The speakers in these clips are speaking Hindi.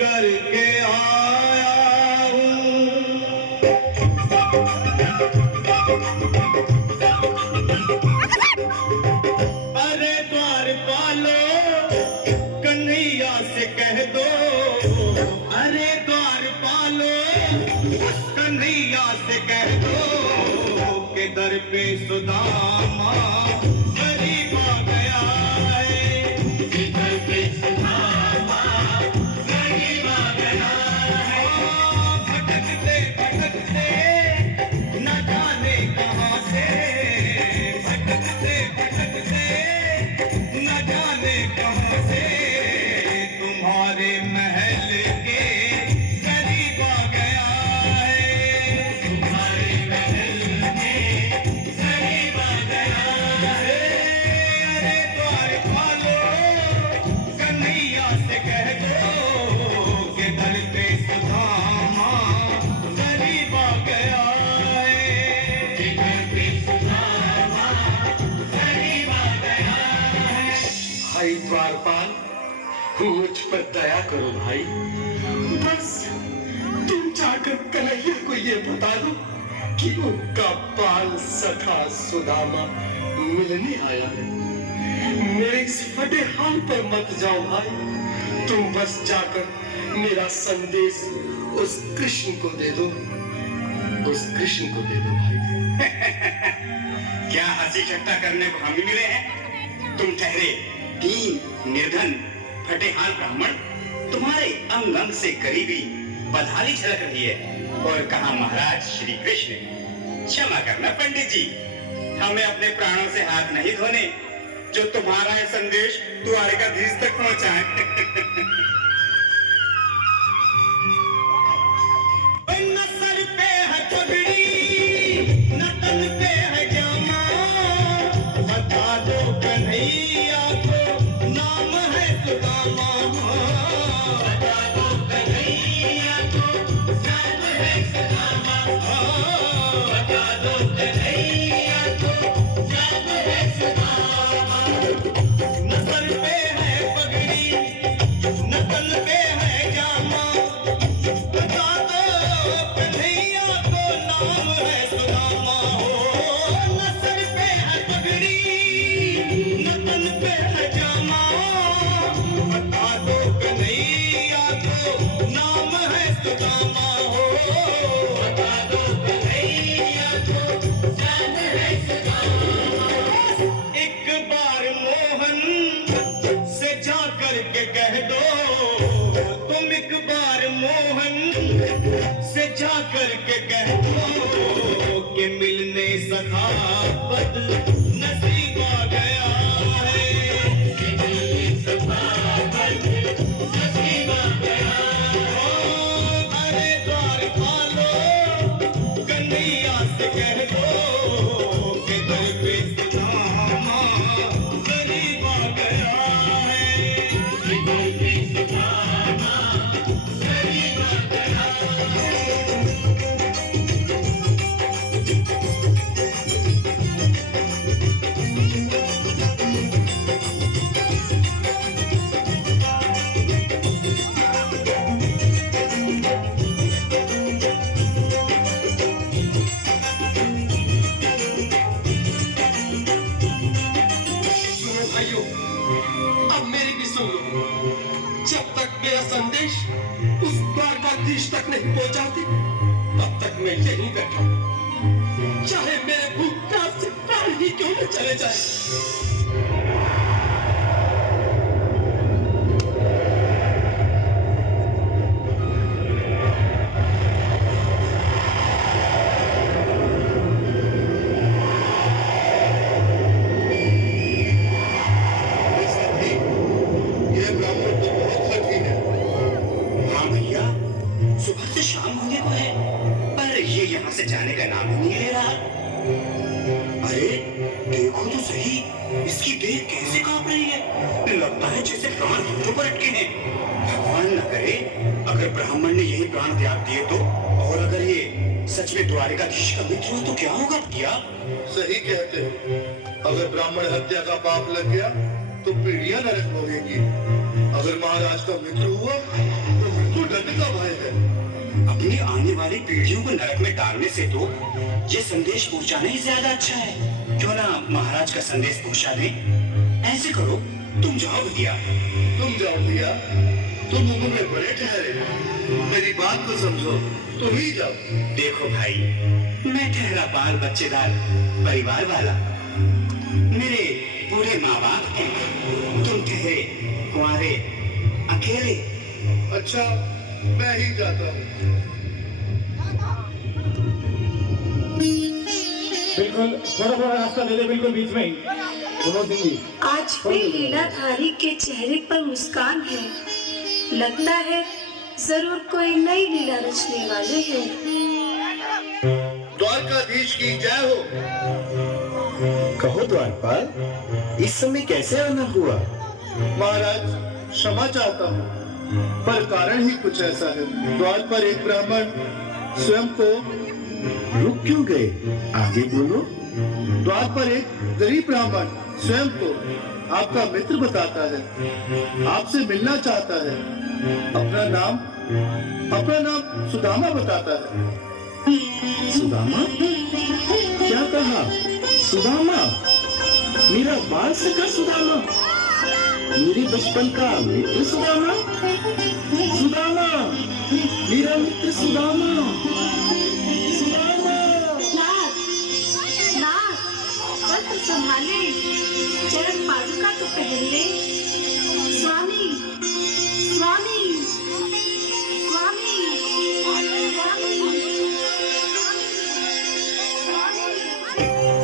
करके आया हूँ। अरे द्वारपालो कन्हैया से कह दो, अरे द्वारपालो कन्हैया से कह दो के दर पे सुदामा गरीब आ गया है, के दर पे सुदामा गरीब आ गया है। भटकते भटकते न जाने कहाँ से, भटकते भटकते न जाने कहाँ से तुम्हारे महल के करीब आ गया है, तुम्हारे महल के करीब आ गया है। अरे द्वारपालो कन्हैया से कह दो के दर पे सुदामा गरीब आ गया है, के दर पे सुदामा गरीब आ गया है। भाई द्वारपाल, मुझ पर दया करो भाई। बस तुम जाकर कन्हैया को ये बता दो कि उनका बाल सखा सुदामा मिलने आया है। मेरे इस फटे हाल पर मत जाओ भाई, तुम बस जाकर मेरा संदेश उस कृष्ण को दे दो, उस कृष्ण को दे दो भाई। क्या हंसी ठट्टा करने को हम ही मिले हैं? तुम ठहरे तीन निर्धन फटेहाल ब्राह्मण, तुम्हारे अंग अंग से करीबी बदहाली झलक रही है। और कहा महाराज श्री कृष्ण, क्षमा करना पंडित जी, हमें अपने प्राणों से हाथ नहीं धोने जो तुम्हारा यह संदेश द्वारिकाधीश तक पहुंचाए। न सर पे है पगड़ी, न तन पे है जामा, बता दो कन्हैया को नाम है सुदामा, बता दो कन्हैया को नाम है सुदामा, बता दो कन्हैया को नाम है सुदामा। न सर पे है पगड़ी, न तन पे है जामा, बता दो कन्हैया को नाम है सुदामा हो। न सर पे है पगड़ी, न तन पे है जामा, बता दो कन्हैया को नाम है सुदामा हो, बता दो कन्हैया को नाम है सुदामा। एक बार मोहन से जा करके कह दो, तुम एक बार मोहन से जा करके कह दो कि मिलने सखा बद नसीब आ गया है, कि मिलने सखा बद नसीब आ गया है। अरे द्वारपालो कन्हैया से कह दो कि दर पे सुदामा गरीब आ गया है, कि दर पे सुदामा गरीब आ गया है। सुनो भाइयों, अब मेरी भी सुन लो। जब तक मेरा संदेश उस द्वारकाधीश तक नहीं पहुंचाती, तब तक मैं यहीं बैठा हूं। चाहे मेरे भूख प्यास से प्राण ही क्यों न चले जाए। ये ब्राह्मण तो बहुत लकी है। हाँ भैया, सुबह से शाम होने को है, पर ये यहाँ से जाने का नाम ही नहीं ले रहा। अरे देखो तो सही, इसकी देह कैसे कांप रही है, लगता है जैसे प्राण हाथों पर अटके हैं। भगवान न करे अगर ब्राह्मण ने यही प्राण त्याग दिए तो, और अगर ये सच में द्वारिकाधीश का मित्र हो तो क्या होगा भैया? सही कहते हो। अगर ब्राह्मण हत्या का पाप लग गया तो पीढ़ियां नरक भोगेंगी। अगर महाराज का मित्र हुआ तो अपनी आने वाली पीढ़ियों को नरक में डालने से तो ये संदेश पहुंचाना ही ज्यादा अच्छा है। क्यों ना महाराज का संदेश पहुंचा दें? ऐसे करो, तुम जाओ भैया। तुम जाओ भैया, तुम उम्र में बड़े ठहरे, मेरी बात को समझो, तुम ही जाओ। देखो भाई, मैं ठहरा बाल बच्चेदार परिवार वाला, मेरे पूरे माँ बाप हैं, तुम ठहरे कुंवारे अकेले। अच्छा, मैं ही जाता हूँ। बिल्कुल थोड़ा थोड़ा रास्ता ले ले, बिल्कुल बीच में ही। दोनों सिंह जी आज भी लीलाधारी के चेहरे पर मुस्कान है। लगता है जरूर कोई नई लीला रचने वाले हैं। द्वारकाधीश की जय हो। कहो द्वारपाल, इस समय कैसे आना हुआ? महाराज, क्षमा चाहता हूँ, पर कारण ही कुछ ऐसा है। द्वार पर एक ब्राह्मण स्वयं को रुक क्यों गए? आगे बोलो। द्वार पर एक गरीब ब्राह्मण स्वयं को आपका मित्र बताता है, आपसे मिलना चाहता है। अपना नाम सुदामा बताता है। सुदामा? क्या कहा? सुदामा? मेरा बाल सखा सुदामा? मेरे बचपन का मित्र सुदामा? सुदामा, मेरा मित्र सुदामा। सुदामा। नाथ, वस्त्र संभाले, चरण पादुका तो पहन ले। स्वामी, स्वामी, स्वामी,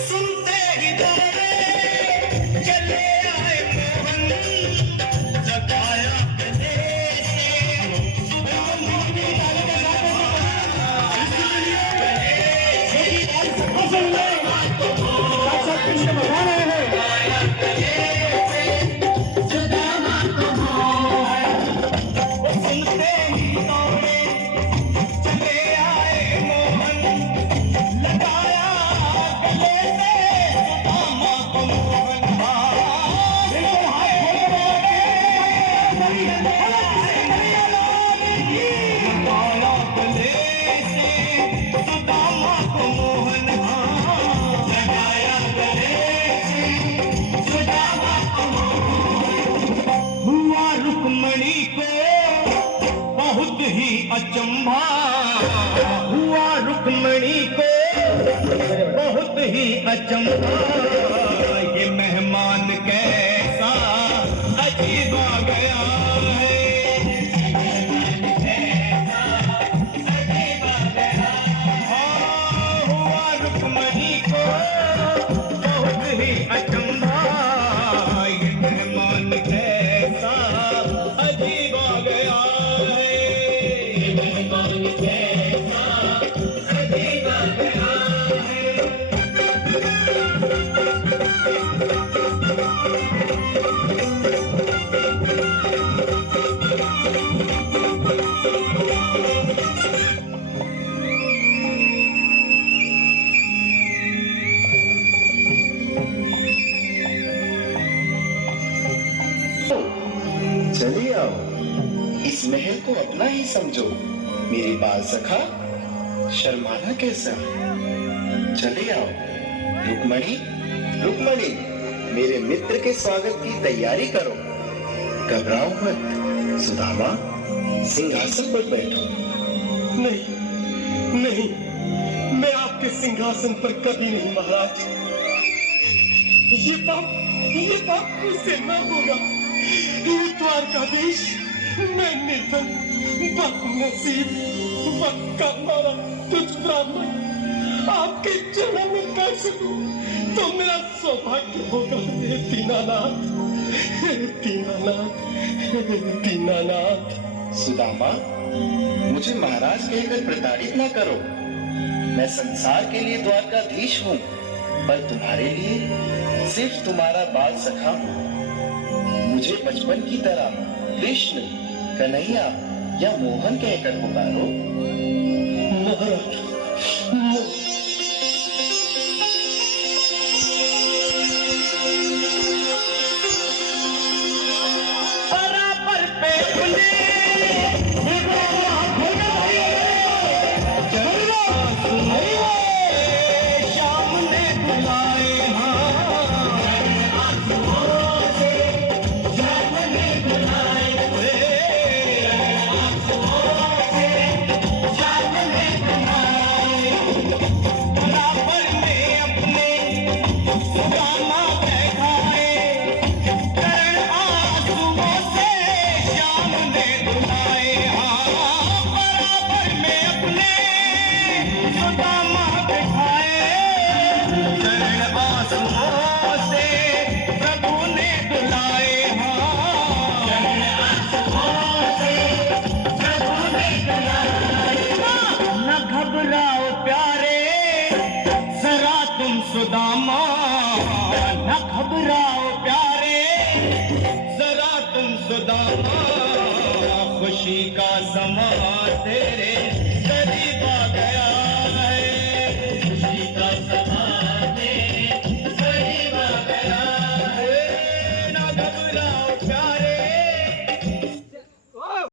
सुनते ही दौड़े चले आए मोहन, जगाया गले अचंभा हुआ, रुक्मणी को बहुत ही अचंभा। ये मेहमान कैसा अजीब आ गया है, हुआ रुक्मणी को बहुत ही अचंभा। ये मेहमान कैसा अजीब आ गया है। चले आओ, इस महल को अपना ही समझो। मेरे बाल सखा, शर्माना कैसा? चले आओ। रुक्मणी, रुक्मणी, मेरे मित्र के स्वागत की तैयारी करो। घबराओ मत। सुदामा, सिंहासन पर बैठो। नहीं नहीं, मैं आपके सिंहासन पर कभी नहीं महाराज। ये पाप मुझसे न होगा। द्वारकाधीश, मैं निर्धन बदनसीब वक्त का मारा तुझ ब्राह्मण आपके चरणों में बैठ सकूं तो मेरा सौभाग्य होगा। हे दीनानाथ, हे दीनानाथ, हे दीनानाथ। सुदामा, मुझे महाराज कहकर प्रताड़ित ना करो। मैं संसार के लिए द्वारकाधीश हूँ, पर तुम्हारे लिए सिर्फ तुम्हारा बाल सखा हूँ। मुझे बचपन की तरह कृष्ण, कन्हैया या मोहन कहकर पुकारो। महाराज, बराबर पे खुले सुदामा खुशी का समा तेरे